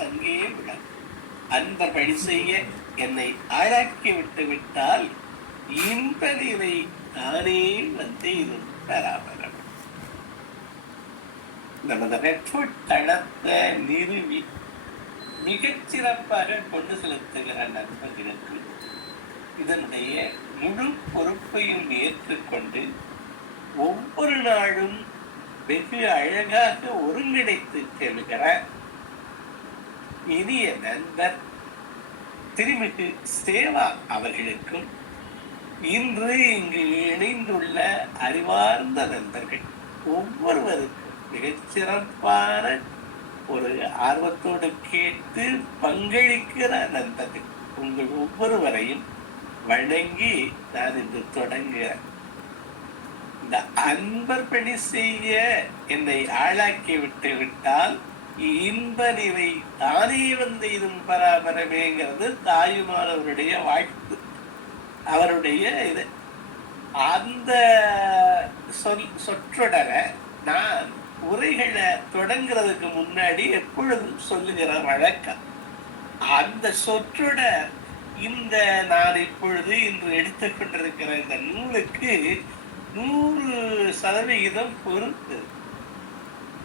சங்கே விழாம். அன்பர் பணி செய்ய என்னை ஆளாக்கி விட்டு விட்டால் இன்ப நிலை தானே வந்து இது பெறாமலம். நமது ரெட்ஃபுட் தளத்தை நிறுவி மிகச்சிறப்பாக கொண்டு செலுத்துகிற நண்பர்களுக்கு இதனுடைய முழு பொறுப்பையும் ஏற்றுக்கொண்டு ஒவ்வொரு நாளும் வெகு அழகாக ஒருங்கிணைத்து செல்கிற இனிய நண்பர் திருமிகு சேவா அவர்களுக்கும் இன்று இங்கு இணைந்துள்ள அறிவார்ந்த நண்பர்கள் ஒவ்வொருவருக்கும் மிகச்சிறப்பான ஒரு ஆர்வத்தோடு கேட்டு பங்களிக்கிற நண்பர்கள் உங்கள் ஒவ்வொருவரையும் வணங்கி நான் இன்று தொடங்குகிறேன். இந்த அன்பர் பணி செய்ய என்னை ஆளாக்கி விட்டு விட்டால் இன்ப நிலை தானே வந்து இதும் பராபரமேங்கிறது தாயுமானவருடைய வாழ்த்து, அவருடைய இது. அந்த சொற்றொடரை நான் உரைகளை தொடங்குறதுக்கு முன்னாடி எப்பொழுதும் சொல்லுகிற வழக்கம். அந்த சொற்றொடர் இந்த நான் இப்பொழுது இன்று எடுத்துக்கொண்டிருக்கிற இந்த நூலுக்கு 100% பொறுத்து.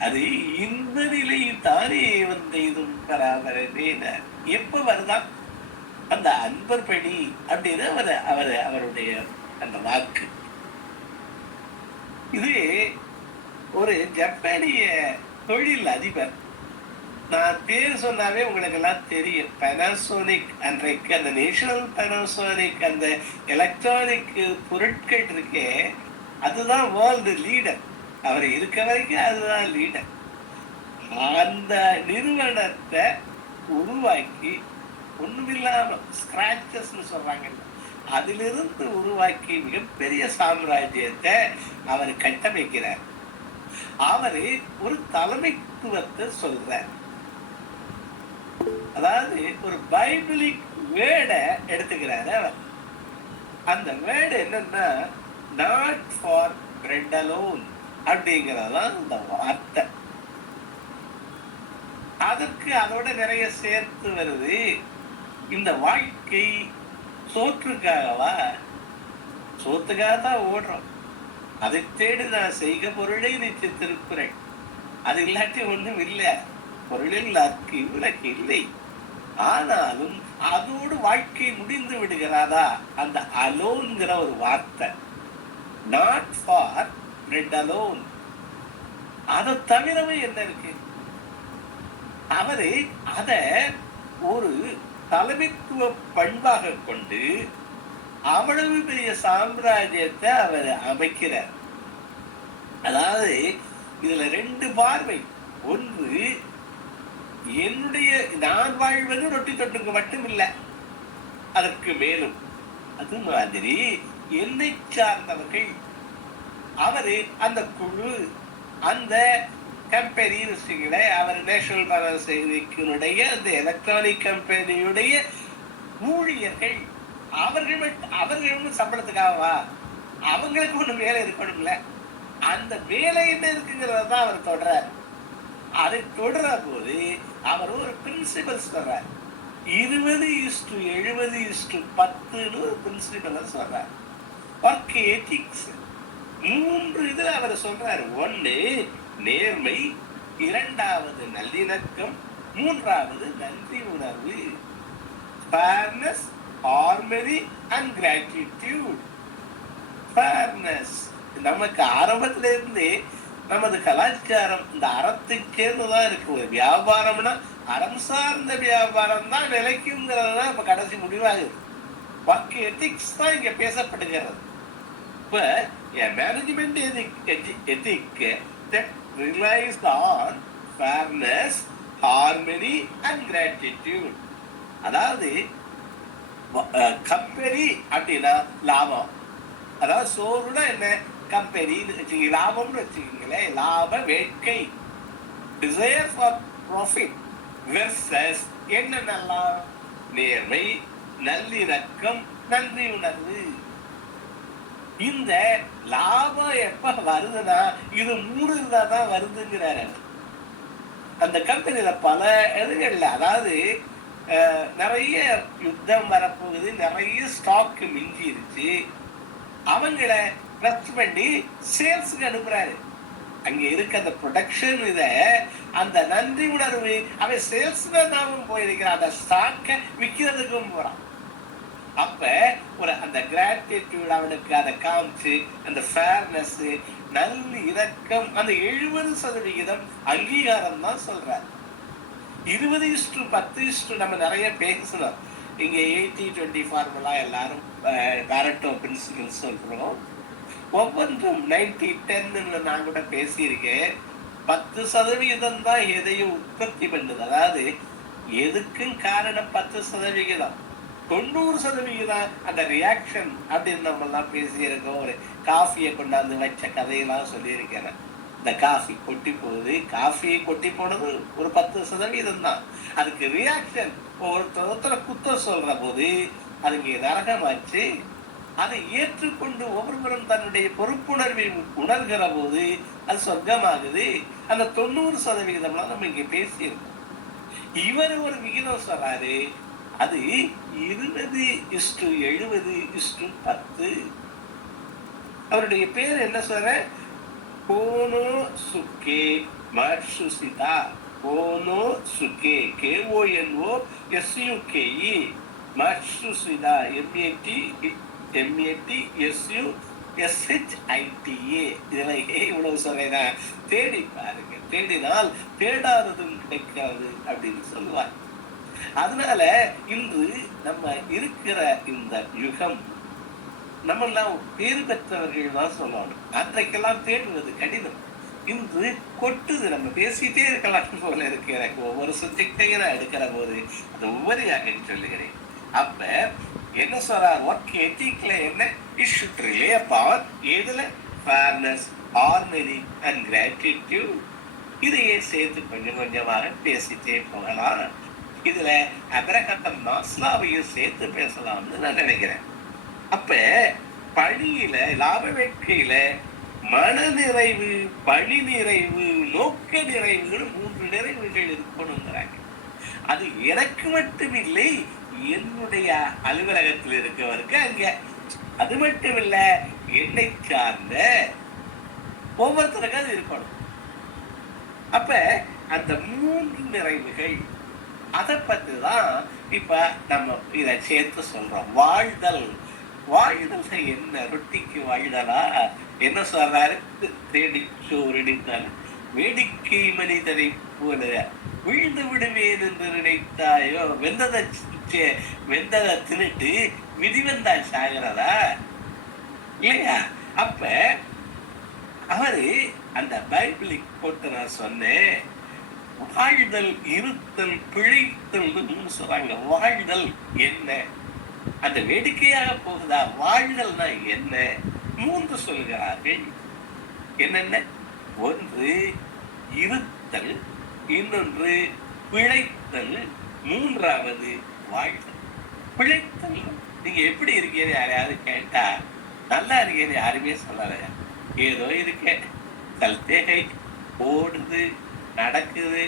அது இந்த நிலை தானே வந்து இதுவும் பராபரமே எப்ப வருதான் அந்த அன்பர் பணி அப்படின்னு அவருடைய அந்த வாக்கு. இது ஒரு ஜப்பானிய தொழில் அதிபர், நான் பேர் சொன்னாவே உங்களுக்கு எல்லாம் தெரியும். பெனாசோனிக் அன்றைக்கு அந்த நேஷனல் பெனாசோனிக் அந்த எலக்ட்ரானிக் பொருட்கள் இருக்கே, அதுதான் வேர்ல்டு லீடர். அவர் இருக்க வரைக்கும் அதுதான் லீடர். அந்த நிறுவனத்தை உருவாக்கி ஒண்ணுமில்லாம ஸ்கிராச்சஸ் சொல்றாங்கல்ல, அதிலிருந்து உருவாக்கி மிகப்பெரிய சாம்ராஜ்யத்தை அவர் கட்டமைக்கிறார். அவரு ஒரு தலைமைத்துவத்தை சொல்றார். அதாவது ஒரு பைபிளிக் வேர்டை எடுத்துக்கிறாரு அவர். அந்த வேர்டு என்னன்னா நாட் ஃபார் பிரெட் அலோன் அப்படிங்கிறதான் அந்த வார்த்தை. அதற்கு அதோட நிறைய சேர்த்து வருது. இந்த வாழ்க்கை சோற்றுக்காகவா? சோத்துக்காக தான் ஓடுறோம். அதை தேடி நான் செய்க பொருளை நிச்சயத்திருக்கிறேன். அது இல்லாட்டி ஒண்ணும் இல்லை. பொருளில் அக்கு விலக்கு இல்லை. ஆனாலும் அதோடு வாழ்க்கை முடிந்து விடுகிறாதா? அந்த அலோன்கிற ஒரு வார்த்தை, நாட் ஃபார் பிரெட் அலோன். அதை தவிரவே என்ன இருக்கு? அவரு அத ஒரு தலைமைத்துவ பண்பாக கொண்டு அவ்வளவு பெரிய சாம்ராஜ்யத்தை அவர் அமைக்கிறார். அதாவது இதுல 2 பார்வை. ஒன்று, என்னுடைய நான் வாழ்வது ரொட்டி தொட்டுக்கு மட்டும் இல்லை, அதற்கு மேலும். அது மாதிரி என்னை சார்ந்தவர்கள், அவரு அந்த குழு, அந்த கம்பெனி அவர் நேஷனல் பரசேவிக்குடைய அந்த எலக்ட்ரானிக் கம்பெனியுடைய ஊழியர்கள், அவர்கள் சம்பளத்துக்காகவா? அவங்களுக்கு ஒண்ணு வேலை இருக்கணும்ல. அந்த வேலை என்ன இருக்குங்கிறதான் அவர் தொடர்றார். அதை தொடர போது அவர் ஒரு பிரின்சிபல் சொல்றார். 20:70:10 ஒரு பிரின்சிபல் சொல்றார். ஒர்க் எத்திக்ஸ் 3 இதுல அவர் சொல்றாரு. 1 நேர்மை, 2வது நல்லிணக்கம், 3வது நன்றி உணர்வு. fairness, harmony and gratitude. fairness நமக்கு ஆரம்பத்துல இருந்து நமது கலாச்சாரம் இந்த அறத்துக்கு சேர்ந்துதான் இருக்கு. வியாபாரம்னா அறம் சார்ந்த வியாபாரம் தான் நிலைக்குங்கிறதுதான் இப்ப கடைசி முடிவாகுது. ஒர்க் எத்திக்ஸ் தான் இங்க பேசப்படுகிறது. இப்ப management ethic that relies on fairness, harmony and gratitude. அதாவது கம்பெனி அப்படின்னா லாபம். அதாவது சோறுனா என்ன? கம்பெனி லாபம்னு வச்சுக்கீங்களேன். லாப வேட்கை, டிசைர் ஃபார் ப்ராஃபிட் வெர்சஸ் என்னென்னலாம்? நேர்மை, நல்லிணக்கம், நன்றி உணர்வு. இந்த லாபம் எப்ப வருதுன்னா இது 3 இருந்தா தான் வருதுங்கிறாரு. அந்த கம்பெனியில பல இதுகள்ல, அதாவது நிறைய யுத்தம் வரப்போகுது, நிறைய ஸ்டாக் மிஞ்சிருச்சு, அவங்கள ட்ரஸ்ட் பண்ணி சேல்ஸுக்கு அனுப்புறாரு. அங்க இருக்க அந்த ப்ரொடக்ஷன் இத, அந்த நன்றி உணர்வு, அவன் சேல்ஸ் தான் போயிருக்கிறான், அந்த ஸ்டாக்க விற்கிறதுக்கும் போறான். அப்ப ஒரு அந்த கிராட்டிடியூட் அவனுக்கு அதை காமிச்சு, அந்த ஃபேர்னஸ், நல்ல இரக்கம், அந்த 70% அங்கீகாரம் தான் சொல்றாரு. 20:10 நம்ம நிறைய பேசணும். இங்க 80-20 ஃபார்முலா எல்லாரும் பாரட்டோ பிரின்சிபல் சொல்றோம். ஒவ்வொன்றும் 90-10 நான் கூட பேசியிருக்கேன். 10% தான் எதையும் உற்பத்தி பண்ணுது. அதாவது எதுக்கும் காரணம் 10%. 90% அந்த ரியாக்ஷன் அப்படின்னு நம்ம எல்லாம் பேசியிருக்கோம். ஒரு காஃபியை கொண்டாந்து வச்ச கதையெல்லாம் சொல்லியிருக்கேன். இந்த காஃபி கொட்டி போகுது, காஃபியை கொட்டி போனது ஒரு 10% தான். அதுக்கு ரியாக்ஷன் ஒருத்தர குத்தம் சொல்ற போது அதுக்கு நரகமாச்சு. அதை ஏற்றுக்கொண்டு ஒவ்வொருவரும் தன்னுடைய பொறுப்புணர்வை உணர்கிற போது அது சொர்க்கமாகுது. அந்த 90% நம்ம இங்க பேசியிருக்கோம். இவர் ஒரு விகிதம் சொல்றாரு, அது 20:70:10. அவருடைய பேர் என்ன சொல்ற? Konosuke Matsushita. Konosuke, KONOSUKE, Matsushita, MATSUSHITA. இதுல இவ்வளவு சொல்றேன்னா தேடி பாருங்க. தேடினால் தேடாததும் கிடைக்காது அப்படின்னு சொல்லுவார். அதனால இன்று நம்ம இருக்கிற இந்த யுகம், நம்ம எல்லாம் பேறு பெற்றவர்கள் தான் சொல்லணும். அன்றைக்கெல்லாம் தேடுவது கடினம். இன்று கொட்டுது. நம்ம பேசிட்டே இருக்கலாம் போல இருக்கு. எனக்கு ஒவ்வொரு சப்ஜெக்டையும் நான் எடுக்கிற போது அது உபரியாக சொல்லுகிறேன். அப்ப என்ன சொல்றார்? ஒர்க் எத்திக்ல என்ன? இட் ஷுட் ரிலே அப்பான் எதுல? Fairness, harmony and gratitude. இதையே சேர்த்து கொஞ்சம் கொஞ்சமாக பேசிட்டே போகலாம். இதுல அப்ரஹாம் மாஸ்லோவையும் சேர்த்து பேசலாம்னு நான் நினைக்கிறேன். அப்ப பணியில, லாப வேட்கையில மனநிறைவு, பணி நிறைவு, நோக்க நிறைவுகள் 3 நிறைவுகள் இருக்கணுங்கிறாங்க. அது எனக்கு மட்டும் இல்லை, என்னுடைய அலுவலகத்தில் இருக்கவருக்கு அங்க. அது மட்டும் இல்ல, என்னை சார்ந்த ஒவ்வொருத்தருக்கும் அது இருக்கணும். அப்ப அந்த 3 நிறைவுகள், அதை பத்திதான் இப்ப நம்ம இதை சேர்த்து சொல்றோம். வாழ்தல். வாழ்தல் என்ன? ரொட்டிக்கு வாழ்தலா? என்ன சொல்றாரு? தேடி சோறுடித்தால் வேடிக்கை மனிதரை போல வீழ்ந்து விடுவேன் என்று நினைத்தாயோ? வெந்ததை தின்னுட்டு விதிவந்தா சாகிறதா இல்லையா? அப்ப அவரு அந்த பைபிளிக் போட்டு நான் சொன்னேன், வாழ்தல், இருத்தல், பிழைத்தல் சொல்றாங்க. வாழ்தல் என்ன? அந்த வேடிக்கையாக போகுதா? வாழ்தல்னா என்ன? 3 சொல்கிறார்கள். என்னென்ன? ஒன்று இருத்தல், இன்னொன்று பிழைத்தல், 3வது வாழ்தல். பிழைத்தல். நீங்க எப்படி இருக்கீங்க யாரையாவது கேட்டா நல்லா இருக்கேன்னு யாருமே சொல்லல. ஏதோ இருக்கேன், கல்தேகை ஓடுது, நடக்குது,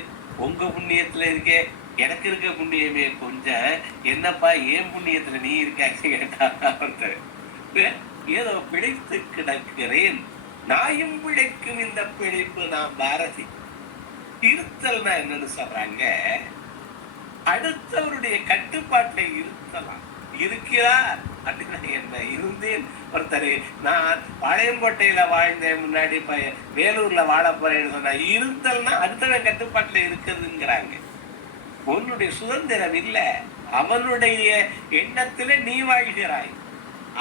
உங்க புண்ணியத்துல இருக்கே, எனக்கு இருக்க புண்ணியமே கொஞ்சம், என்னப்பா ஏன் புண்ணியத்துல நீ இருக்காச்சு கேட்டா ஏதோ பிழைத்து கிடக்கிறேன், நாயும் பிழைக்கும் இந்த பிழைப்பு நான் பாரதி. இருத்தல்னா என்னன்னு சொல்றாங்க? அடுத்தவருடைய கட்டுப்பாட்டை இருத்தலாம். இருக்கிறார் அப்படின்னா என்ன? இருந்தேன். ஒருத்தர் நான் பாளையங்கோட்டையில வாழ்ந்தேன், முன்னாடி வேலூர்ல வாழ போறேன்னு சொன்னா, இருத்தல்னா அடுத்தவன் கட்டுப்பாட்டுல இருக்கிறதுங்கிறாங்க. உன்னுடைய சுதந்திரம் இல்ல, அவனுடைய எண்ணத்துல நீ வாழ்கிறாய்,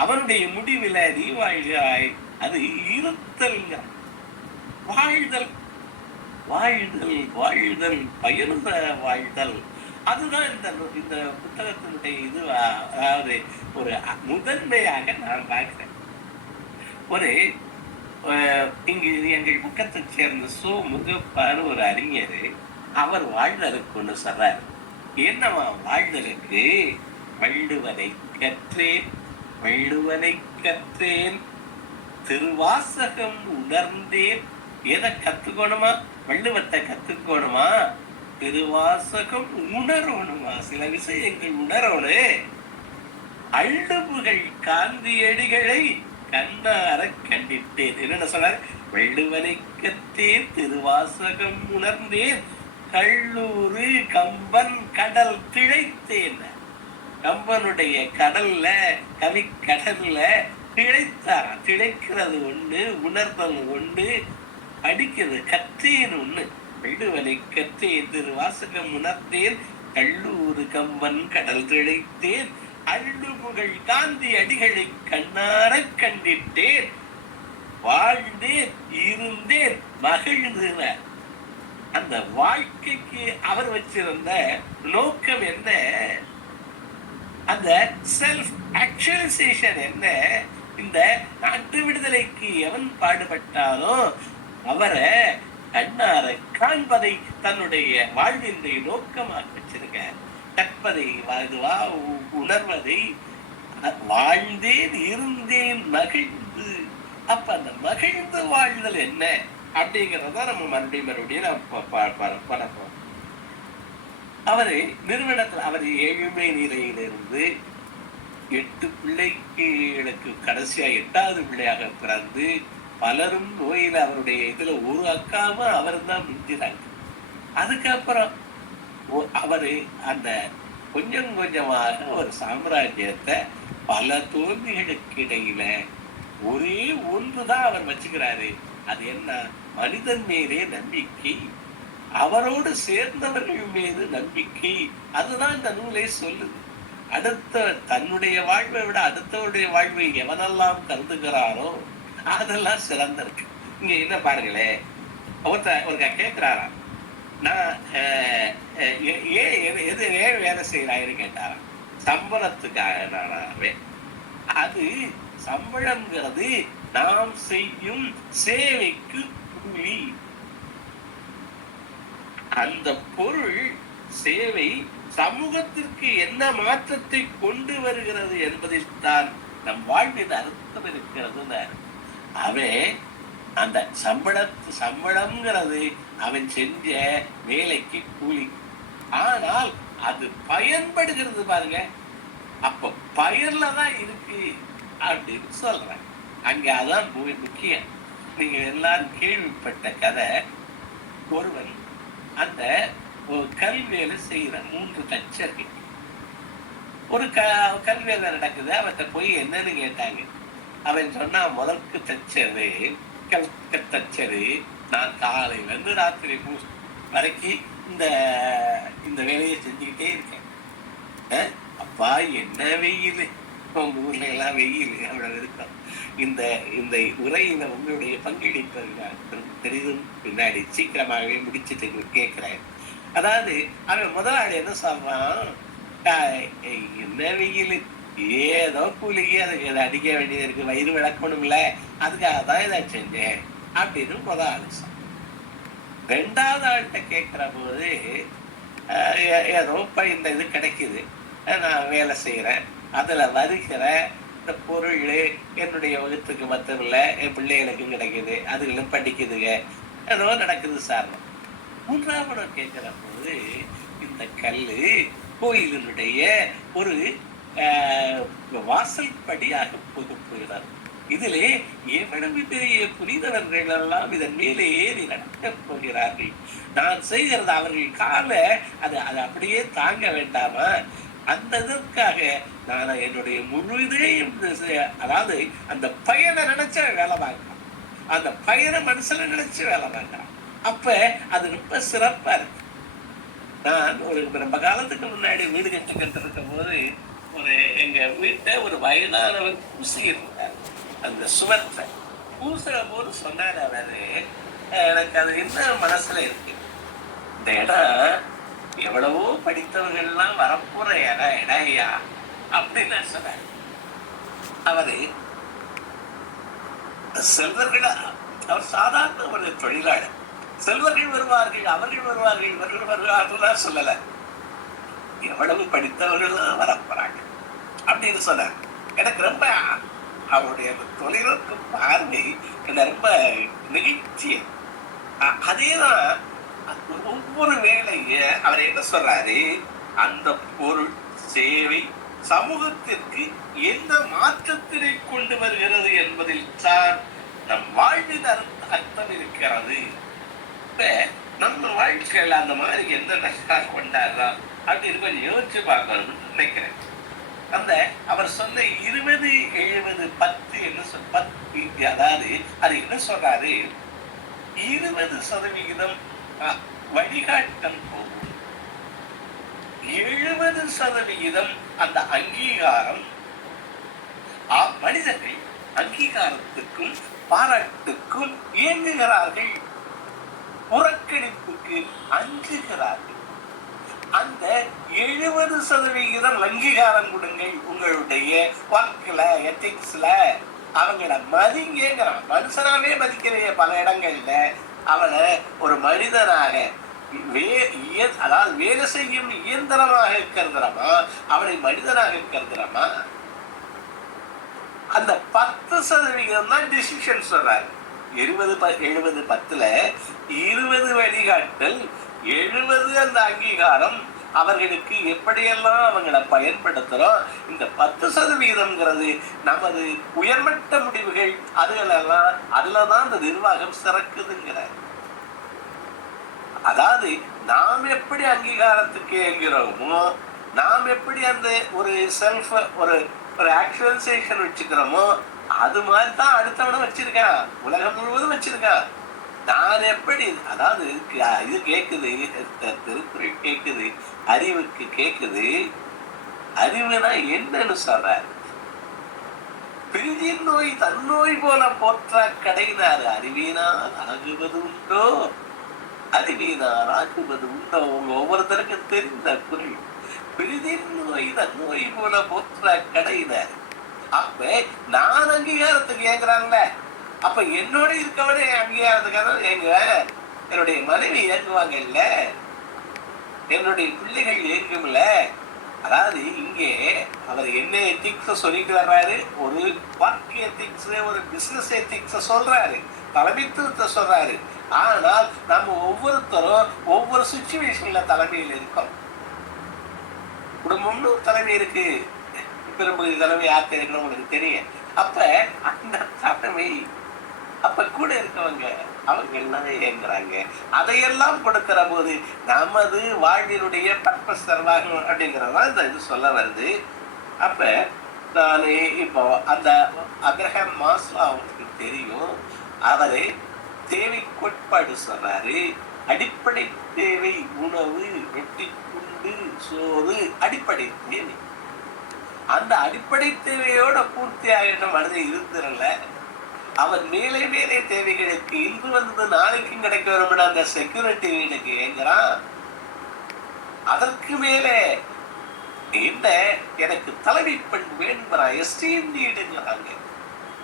அவனுடைய முடிவில் நீ வாழ்கிறாய். அது இருத்தல். வாழ்தல், வாழ்தல், வாழ்தல், பயனுள்ள வாழ்தல். அதுதான் இந்த புத்தகத்தினுடைய இது. அதாவது ஒரு முதன்மையாக நான் பார்க்கிறேன். ஒரு இங்கு எங்கள் பக்கத்தை சேர்ந்த முகப்பாரு ஒரு அறிஞர், அவர் வாழ்தலுக்கு ஒண்ணு சொல்றார். என்னவா வாழ்தலுக்கு? வள்ளுவனை கற்றேன், வள்ளுவனை கற்றேன், திருவாசகம் உணர்ந்தேன். எதை கத்துக்கணுமா? வள்ளுவத்தை கத்துக்கணுமா, திருவாசகம் உணரணுமா, சில விஷயங்கள் உணரணும். அள்ளுபுகள் காந்தியடிகளை கண்ணார கண்டிட்டேன். என்னென்ன சொன்னார்? வள்ளுவனை கற்றேன், திருவாசகம் உணர்ந்தேன், கல்லூரு கம்பன் கடல் திளைத்தேன். கம்பனுடைய கடல்ல, கவி கடல்ல திளைத்தார். திளைக்கிறது ஒண்ணு, உணர்தல் ஒண்ணு, படிக்கிறது கற்றேன் ஒண்ணு. வள்ளுவனை கற்றேன், திருவாசகம் உணர்ந்தேன், கல்லூரு கம்பன் கடல் திளைத்தேன், அள்ளுபுகள் காந்தி அடிகளை கண்ணார கண்டிட்டேன், வாழ்ந்தேன் இருந்தேன் மகிழ்ந்தேன். அந்த வாழ்க்கைக்கு அவர் வச்சிருந்த நோக்கம் என்ன? அந்த செல்ஃப் ஆக்சுவலைசேஷன் என்ன? இந்த நாட்டு விடுதலைக்கு எவன் பாடுபட்டானோ அவரை கண்ணார காண்பதை தன்னுடைய வாழ்வினுடைய நோக்கமாக வச்சிருக்க. கற்பதை உணர்வதை, வாழ்ந்தேன் இருந்தேன் மகிழ்ந்து. அப்ப அந்த மகிழ்ந்து வாழ்தல் என்ன அப்படிங்கிறத நம்ம மறுபடியும் நம்ம பார்ப்போம். அவரு நிறுவனத்தில் அவர் ஏழ்மை நிலையிலிருந்து 8 பிள்ளைகளுக்கு கடைசியா 8வது பிள்ளையாக பிறந்து, பலரும் நோயில அவருடைய இதுல ஒரு அக்காவும் அவர் தான் மிஞ்சினாங்க. அதுக்கப்புறம் அவரு அந்த கொஞ்சம் கொஞ்சமாக ஒரு சாம்ராஜ்யத்தை பல தோல்விகளுக்கு இடையில ஒரே ஒன்றுதான் அவர் வச்சுக்கிறாரு. அது என்ன? மனிதன் மீதே நம்பிக்கை, அவரோடு சேர்ந்தவர்கள் மீது நம்பிக்கை. அதுதான் இந்த நூலை சொல்லுது. அடுத்த தன்னுடைய வாழ்வை விட அடுத்தவருடைய வாழ்வை எவனெல்லாம் கருதுகிறாரோ அதெல்லாம் சிறந்திருக்கு. இங்க என்ன பாருங்களேன், ஒருத்தர் கேட்கிறாராம், நான் ஏன் வேலை செய்யறான்னு கேட்டாராம். சம்பளத்துக்காக நானாவே. அது சம்பளம்ங்கிறது நாம் செய்யும் சேவைக்கு கூலி. அந்த பொருள் சேவை சமூகத்திற்கு என்ன மாற்றத்தை கொண்டு வருகிறது என்பதில் தான் நம் வாழ்வில் அர்த்தம் இருக்கிறது. அவன் அந்த சம்பளம்ங்கிறது அவன் செஞ்ச வேலைக்கு கூலி. ஆனால் அது பயன்படுகிறது பாருங்க, அப்ப பயர்ல தான் இருக்கு அப்படின்னு சொல்றேன். அங்க அதான் முக்கியம். நீங்க எல்லாரும் கேள்விப்பட்ட கதை, ஒருவன் அந்த கல்வேலை செய்யற 3 தச்சர்கள். ஒரு கல்வேலை நடக்குது, அவர்கிட்ட போய் என்னன்னு கேட்டாங்க. அவன் சொன்னா, முதற்கு தச்சரு தச்சரு, நான் காலையில இருந்து ராத்திரி வரைக்கும் இந்த வேலையை செஞ்சுக்கிட்டே இருக்கேன். அப்பா என்ன வெயில், உங்க ஊர்ல எல்லாம் வெயில் அவ்வளவு இருக்கும். இந்த உரையில உங்களுடைய பங்களிப்பு பெரிதும் பின்னாடி சீக்கிரமாகவே முடிச்சுட்டு கேட்கிறேன். அதாவது அவன் முதலாளி என்ன சொல்றான், என்ன வெயில், ஏதோ கூலிக்கு அதுக்கு அடிக்க வேண்டியது இருக்கு, வயிறு விளக்கணும் இல்ல, அதுக்காக தான் இதை செஞ்சேன் அப்படின்னு முதலாளி சொல்றான். 2வது ஆள்கிட்ட கேட்கிற போது, ஏதோ இந்த இது கிடைக்குது, நான் வேலை செய்யறேன், அதுல வருகிற இந்த பொருள் என்னுடைய வகுத்துக்கு மட்டும் இல்ல, என் பிள்ளைகளுக்கும் கிடைக்குது, அதுகளும் படிக்குதுங்க, ஏதோ நடக்குது சார். 3வது கேட்கிற போது, இந்த கல்லு கோயிலினுடைய ஒரு வாசல் படியாக போகிறார். இதிலே எவ்வளவு பெரிய புனிதவர்கள் எல்லாம் இதன் மேலே ஏறி நடக்கப் போகிறார்கள். நான் செய்கிறது அவர்கள் கால அது அப்படியே தாங்க வேண்டாமா? அந்த இதற்காக நான் என்னுடைய முழு இதையும், அதாவது அந்த பையனை நினைச்ச வேலை பார்க்கலாம், அந்த பையனை மனசுல நினைச்சு வேலை பார்க்கலாம். அப்ப அது ரொம்ப சிறப்பா இருக்கு. நான் ரொம்ப காலத்துக்கு முன்னாடி வீடு கட்டிக்கிட்டு இருக்கும் போது எங்க வீட்டை ஒரு வயதானவர் பூசி இருந்தார். அந்த சுவத்தை பூசுற போது சொன்னார் அவரு, எனக்கு அது இன்னும் மனசுல இருக்கு, இந்த இடம் எவ்வளவோ படித்தவர்கள் எல்லாம் வரப்போற இடம் ஐயா அப்படின்னு சொன்னார். அவரு செல்வர்கள், அவர் சாதாரண ஒரு தொழிலாளர். செல்வர்கள் வருவார்கள், அவர்கள் வருவார்கள், இவர்கள் வருவார்கள் சொல்லல, எவ்வளவு படித்தவர்கள் தான் வரப்போறாங்க அப்படின்னு சொன்னார். எனக்கு ரொம்ப அவருடைய தொழிலுக்கு பார்வை என்ன ரொம்ப நெகிழ்ச்சி. அதேதான் ஒவ்வொரு வேலைய அவர் என்ன சொல்றாரு, அந்த பொருள் சேவை சமூகத்திற்கு எந்த மாற்றத்தினை கொண்டு வருகிறது என்பதில் தான் நம் வாழ்வின் அர்த்தம் இருக்கிறது. இப்ப நம்ம வாழ்க்கையில அந்த மாதிரி எந்த கொண்டாடுறோம் அப்படின்னு கொஞ்சம் யோசிச்சு பார்க்கணும்னு நினைக்கிறேன். அந்த அவர் சொன்ன 20, 70, 10 என்ன அதாவது அது என்ன சொல்றாரு, 20% வழிகாட்டல் போகும், 70% அந்த அங்கீகாரம். மனிதர்கள் அங்கீகாரத்துக்கும் பாராட்டுக்கும் இயங்குகிறார்கள், புறக்கணிப்புக்கு அஞ்சுகிறார்கள். அந்த 70% அங்கீகாரம் கொடுங்கள் உங்களுடைய ஒர்க்ல, எத்திக்ஸ்ல. அவங்கள மதிங்கிறான். மனுஷனாவே மதிக்கிற பல இடங்கள்ல அவனை ஒரு மனிதனாக அதாவது வேலை செய்யும் இயந்திரமாக கருதுறமா, அவனை மனிதனாக கருதுறமா? அந்த 10% தான் டிசிஷன் சொல்றாரு. 70, 10ல 20 வழிகாட்டல், 70 அந்த அங்கீகாரம். அவர்களுக்கு எப்படியெல்லாம் அவங்களை பயன்படுத்துறோம். இந்த 10% நமது உயர்மட்ட முடிவுகள், அதுலதான் அந்த நிர்வாகம் சிறக்குதுங்கிறார். அதாவது நாம் எப்படி அங்கீகாரத்துக்கு ஏங்குறோமோ, நாம் எப்படி அந்த ஒரு செல்ஃப் ஒரு ஆக்சுவலைசேஷன் வச்சுக்கிறோமோ, அது மாதிரி தான் அடுத்தவனை வச்சிருக்கான், உலகம் முழுவதும் வச்சிருக்கான். நான் எப்படி, அதாவது இது கேக்குது, திருக்குறள் கேக்குது, அறிவுக்கு கேக்குது. அறிவுனா என்னன்னு சொல்ற, பிரிதின் நோய் தன்னோய் போல போற்ற கடைனாரு. அறிவினால் ஆகுவது உண்டோ, அறிவினால் ஆகுவது உண்டோ? உங்க ஒவ்வொருத்தருக்கும் தெரிந்த குரல். பிரிதின் நோய் தன்னோய் போல போற்ற கடைனார். அப்ப நான் அங்கீகாரத்துக்கு ஏங்குறான்ல, அப்ப என்னோட இருக்கவனே அங்கீகாரத்துக்காக ஏங்குவேன். என்னுடைய மனைவி ஏங்குவாங்க இல்ல, என்னுடைய பிள்ளைகள் ஏங்கும்ல. அதாவது இங்கே அவர் என்ன எத்திக்ஸ் சொல்லிட்டு வர்றாரு, ஒரு ஒர்க் எத்திக்ஸ், ஒரு பிசினஸ் எத்திக்ஸ் சொல்றாரு, தலைமைத்துவத்தை சொல்றாரு. ஆனால் நம்ம ஒவ்வொருத்தரும் ஒவ்வொரு சிச்சுவேஷன்ல தலைமையில் இருக்கோம். குடும்பம்னு தலைமை இருக்கு, பெரும்பகுதி தலைமை யாருக்கு இருக்குன்னு உங்களுக்கு தெரியும். அப்ப அந்த தலைமை, அப்ப கூட இருக்கவங்க அவங்க எல்லாமே ஏங்குறாங்க. அதையெல்லாம் கொடுக்கிற போது நமது வாழ்வினுடைய பர்பஸ் தருவாங்க அப்படிங்கிறதான் இந்த இது சொல்ல வருது. அப்ப நான் இப்போ அந்த அப்ரஹாம் மாஸ்லோ அவங்களுக்கு தெரியும், அவரு தேவை கோட்பாடு சொன்னாரு. அடிப்படை தேவை உணவு, ரொட்டி துண்டு, சோறு அடிப்படை தேவை. அந்த அடிப்படை தேவையோட பூர்த்தி ஆகிட்ட மனிதன் இருந்துடல. அவன் மேலே மேலே தேவைகளுக்கு இன்று வந்து நாளைக்கும் கிடைக்க வரும் அந்த செக்யூரிட்டி வீடுக்கு ஏங்குறான். அதற்கு மேலே என்ன, எனக்கு தலைமை பெண் வேண்டுறான், எஸ்டீம் நீடுங்கிறாங்க,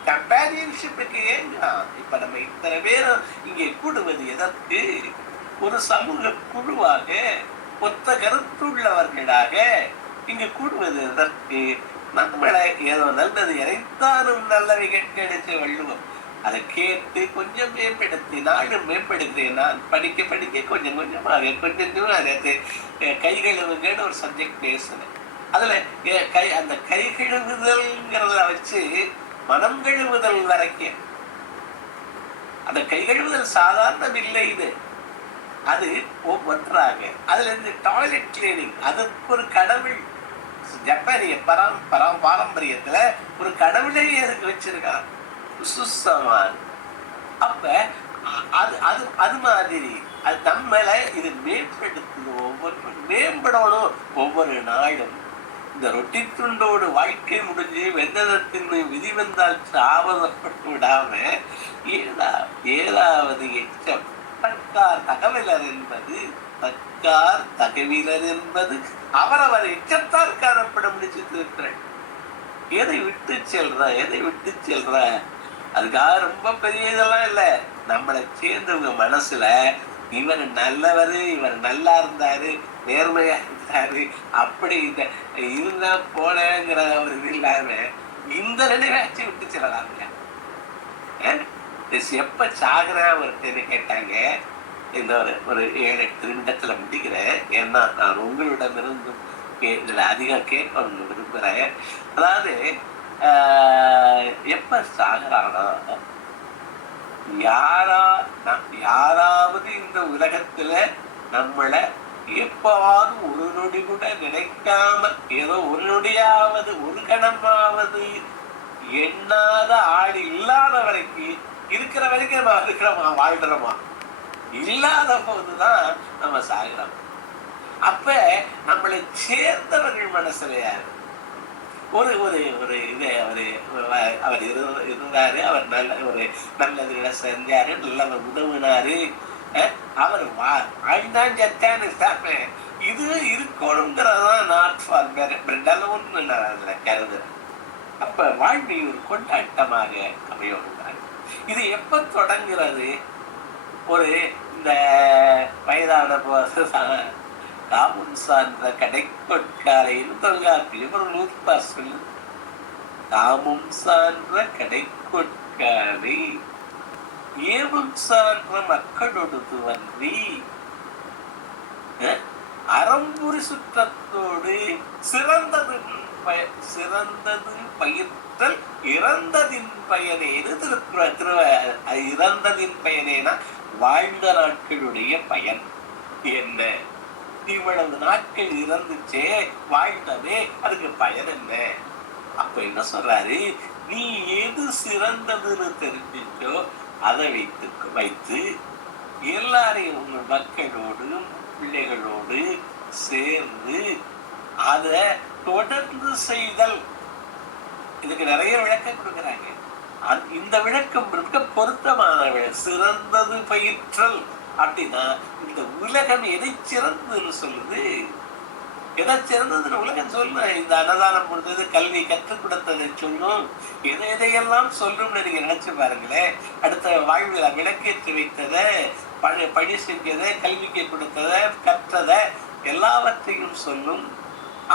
கம்பானியன்ஷிப்புக்கு ஏங்குறான். இப்ப நம்ம இத்தனை பேரும் இங்கே கூடுவது எதற்கு? ஒரு சமூக குழுவாக, ஒத்த கருத்துள்ளவர்களாக இங்கு கூடுவது எதற்கு? நம்மளை ஏதோ நல்லது இறைத்தானும் நல்லவை கேட்க வள்ளுவோம். அதை கேட்டு கொஞ்சம் மேம்படுத்தி, நானும் மேம்படுத்துறேன். நான் படிக்க படிக்க கொஞ்சம் கொஞ்சமாக கை கழுவுங்கன்னு ஒரு சப்ஜெக்ட் பேசுனேன். அதுல அந்த கை கழுவுதல்ங்கிறத வச்சு மனம் கழுவுதல் வரைக்கும், அந்த கை கழுவுதல் சாதாரணம் இல்லை. இது அது ஒவ்வொன்றாக, அதுல இருந்து டாய்லெட் கிளீனிங், அதுக்கு ஒரு கடவுள் ஜப்பானிய பாரம்பரியத்துல ஒரு கடவுளையே அதுக்கு வச்சிருக்கான், சுத்தமான். அப்ப அது அது அது மாதிரி அது நம்மள இது மேம்படுத்துது. ஒவ்வொரு மேம்படணும். ஒவ்வொரு நாளும் இந்த ரொட்டி துண்டோடு வாழ்க்கை முடிஞ்சு வெந்ததத்தின் விதி வந்தால் சாவதப்பட்டு விடாம ஏதாவது எச்சம் தக்கார் தகவலர் என்பது, தக்கார் தகவலர் என்பது அவரவர் எச்சத்தால் காணப்பட முடிச்சிருக்கிறேன். எதை விட்டு செல்ற அதுக்காக ரொம்ப பெரிய இதெல்லாம் இல்லை. நம்மளை சேர்ந்தவங்க மனசுல இவர் நல்லவரு, இவர் நல்லா இருந்தாரு, நேர்மையா இருந்தாரு, அப்படி இருந்தா போனேங்கிற ஒரு இது இல்லாம இந்த நினைவாச்சும் விட்டு செல்லலாம்ல. எப்ப சாகுறேன் அவர்கிட்ட கேட்டாங்க. இந்த ஒரு 7-8 நிமிடத்துல முடிக்கிறேன். ஏன்னா நான் உங்களிடமிருந்தும் இதுல அதிகம் கேட்கணும்னு விரும்புறேன். அதாவது எப்ப சாகுறானா, யாராவது இந்த உலகத்துல நம்மள எப்பவாவது ஒரு நொடி கூட நினைக்காம, ஏதோ ஒரு நொடியாவது ஒரு கணமாவது எண்ணாத ஆள் இல்லாத வரைக்கும், இருக்கிற வரைக்கும் நம்ம இருக்கிறோமா, வாழ்றோமா? இல்லாத போதுதான் நம்ம சாகிறோம். அப்ப நம்மளை சேர்ந்தவர்கள் மனசுல யாரு? ஒரு ஒரு ஒரு இது அவர் இருந்தாரு, அவர் நல்லதுல செஞ்சாரு, நல்லவர் உதவினாரு, அவர் வாழ்ந்தான் செத்தான்னு சாப்ப இது இருக்கணுங்கிறதான் நாட் ஃபார் பிரெண்டலவுன்னு நான் அதுல கருதுறேன். அப்ப வாழ்வை ஒரு கொண்டாட்டமாக அமையோடுறாரு. இது எப்ப தொடங்குறது? ஒரு இந்த வயதான போது காமும் சார்ந்த கடைக்கொட்காரைன்னு தொல்காப்பியம் ஒரு நூற்பா சொல்லு. காமும் சார்ந்த கடைக்கொட்காரை ஏமும் சார்ந்த மக்களொடுது வன்றி அறம்புரி சுற்றத்தோடு சிறந்தது பயிர்த்தல் இறந்ததின் பயனேன்னு இறந்ததின் பயனேனா வாழ்ந்த நாட்களுடைய பயன் என்ன? இவ்வளவு நாட்கள் இறந்துச்சே, வாழ்ந்ததே, அதுக்கு பயன் என்ன? அப்ப என்ன சொல்றாரு, நீ எது சிறந்ததுன்னு தெரிஞ்சிச்சோ அதை வைத்து எல்லாரையும் உங்க மக்களோடு பிள்ளைகளோடு சேர்ந்து அதை தொடர்ந்து செய்தல். இதுக்கு நிறைய விளக்கம் கொடுக்குறாங்க. இந்த விளக்கம் மிக பொருத்தமான சிறந்தது பயிற்றல் அப்படின்னா, இந்த உலகம் எதை சிறந்ததுன்னு சொல்லுது? எதை சிறந்ததுன்னு உலகம் சொல்ல, இந்த அன்னதானம் கொடுத்தது, கல்வி கற்றுக் கொடுத்ததை சொல்லும், எதையெல்லாம் சொல்லும்னு நீங்க நினைச்சு பாருங்களேன். அடுத்த வாழ்வில் விளக்கேற்றி வைத்ததை, பணி செஞ்சதை, கல்விக்கு கொடுத்ததை, கற்றதை எல்லாவற்றையும் சொல்லும்.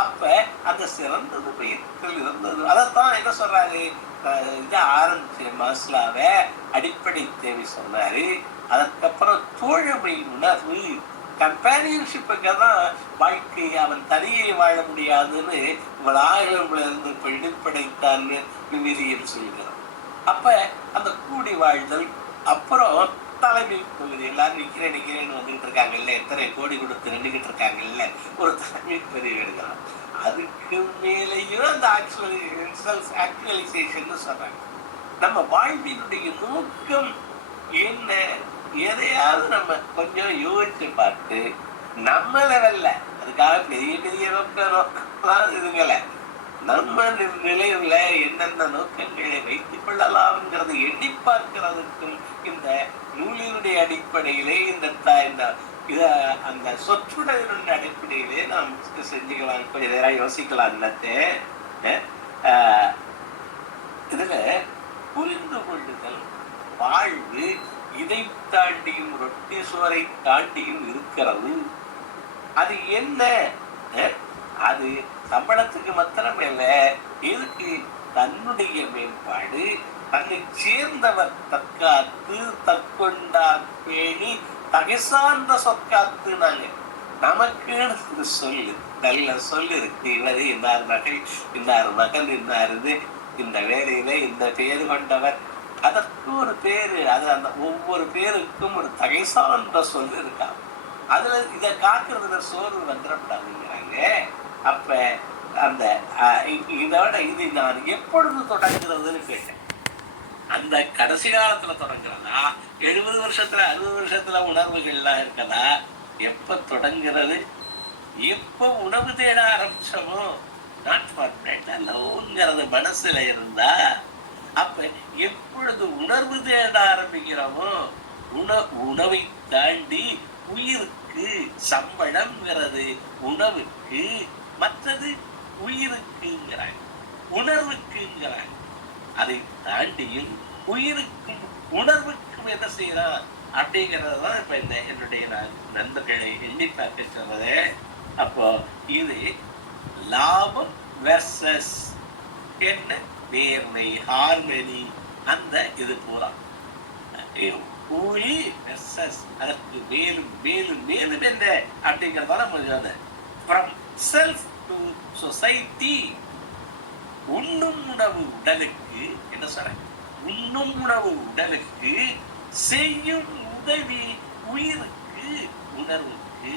அப்ப அந்த சிறந்தது பயிர்கள் இருந்தது. அதைத்தான் என்ன சொல்றாரு, இதை ஆரம்பிச்ச மாஸ்லாவை அடிப்படை தேவை சொன்னாரு. அதுக்கப்புறம் தோழமை உணர்வு, கம்பேனியன்ஷிப்புக்கு தான் வாழ்க்கை, அவன் தனியே வாழ முடியாதுன்னு இவள் ஆயுள இருந்து வெளிப்படைத்தான்னு விதியில் சொல்கிறான். அப்ப அந்த கூடி வாழ்தல், அப்புறம் தலைமை பகுதி, எல்லாரும் நிக்கிறேன்னு வந்துகிட்டு இருக்காங்கல்ல, எத்தனை கோடி கொடுத்து நின்றுகிட்டு இருக்காங்கல்ல, ஒரு தலைமை பதிவு எடுக்கலாம். அதுக்கு மேலேயும் அந்த ஆக்சுவலைசேஷன் சொல்றாங்க. நம்ம வாழ்வினுடைய நோக்கம் என்ன? எதையாவது நம்ம கொஞ்சம் யோசிச்சு பார்த்து நம்ம லெவல்ல, அதுக்காக பெரிய பெரிய நோக்கம் இதுங்கள, நம்ம நிலையில என்னென்ன நோக்கங்களை வைத்துக் கொள்ளலாம்ங்கிறது எண்ணி பார்க்கிறதுக்கும் இந்த நூலினுடைய அடிப்படையிலே அந்த சொற்றுடைய அடிப்படையிலே நாம் செஞ்சுக்கலாம். கொஞ்சம் நேரம் யோசிக்கலாம். இதுல புரிந்து கொள்ளுதல், வாழ்வு இதை தாண்டியும் ரொட்டி சோரை தாண்டியும் இருக்கிறது. அது என்ன? அது சம்பளத்துக்கு மாத்திரம் இல்லை, இதுக்கு தன்னுடைய மேம்பாடு, தன்னை சேர்ந்தவர் தற்காத்து தற்கொண்டார் பேணி தகைசார்ந்த சொற்காத்து. நாங்க நமக்கு சொல்லு, நல்ல சொல்லு இருக்கு. இவரு இன்னார் மகள், இன்னார் மகன், இன்னார் இது, இந்த வேலையில இந்த பேரு கொண்டவர், அதற்கு ஒரு பேரு, அது அந்த ஒவ்வொரு பேருக்கும் ஒரு தகைசார்ந்த சொல்லு இருக்கா. அதுல இதை காக்குறதுல சோறு வந்துடக்கூடாதுங்கிறாங்க. அப்ப அந்த இதோட இது நான் எப்பொழுது தொடங்குறதுன்னு கேட்டேன். அந்த கடைசி காலத்துல தொடங்குறதா, 70 வருஷத்துல 60 வருஷத்துல உணர்வுகள்லாம் இருக்கதா? எப்ப தொடங்குறது? எப்ப உணவு தேட ஆரம்பிச்சோமோ, நாட் ஃபார் பிரெட் அலோன்ங்கிறது மனசுல இருந்தா, அப்ப எப்பொழுது உணர்வு தேட ஆரம்பிக்கிறோமோ, உணவை தாண்டி உயிருக்கு சம்பளம்ங்கிறது உணவுக்கு, மற்றது உயிருக்குங்கிறாங்க, உணர்வுக்குங்கிறாங்க. அதை தாண்டியும் உயிருக்கும் உணர்வுக்கும் என்ன செய்யலாம் அப்படிங்கிறது தான் இப்ப என்னுடைய நண்பர்களை எண்ணி பார்க்க சொல்றது. அப்போ இது லாபம் வெர்சஸ் என்ன நேர்மை, ஹார்மனி, அந்த இது பூரா ஊழி வெர்சஸ் அதற்கு மேலும் மேலும் மேலும் என்ன அப்படிங்கிறதால நம்ம ஃப்ரம் செல்ஃப் டு சொசைட்டி. உண்ணும் உணவு உடலுக்கு என்ன சொல்றேன், உண்ணும் உணவு உடலுக்கு, செய்யும் உதவி உயிருக்கு உணர்வுக்கு.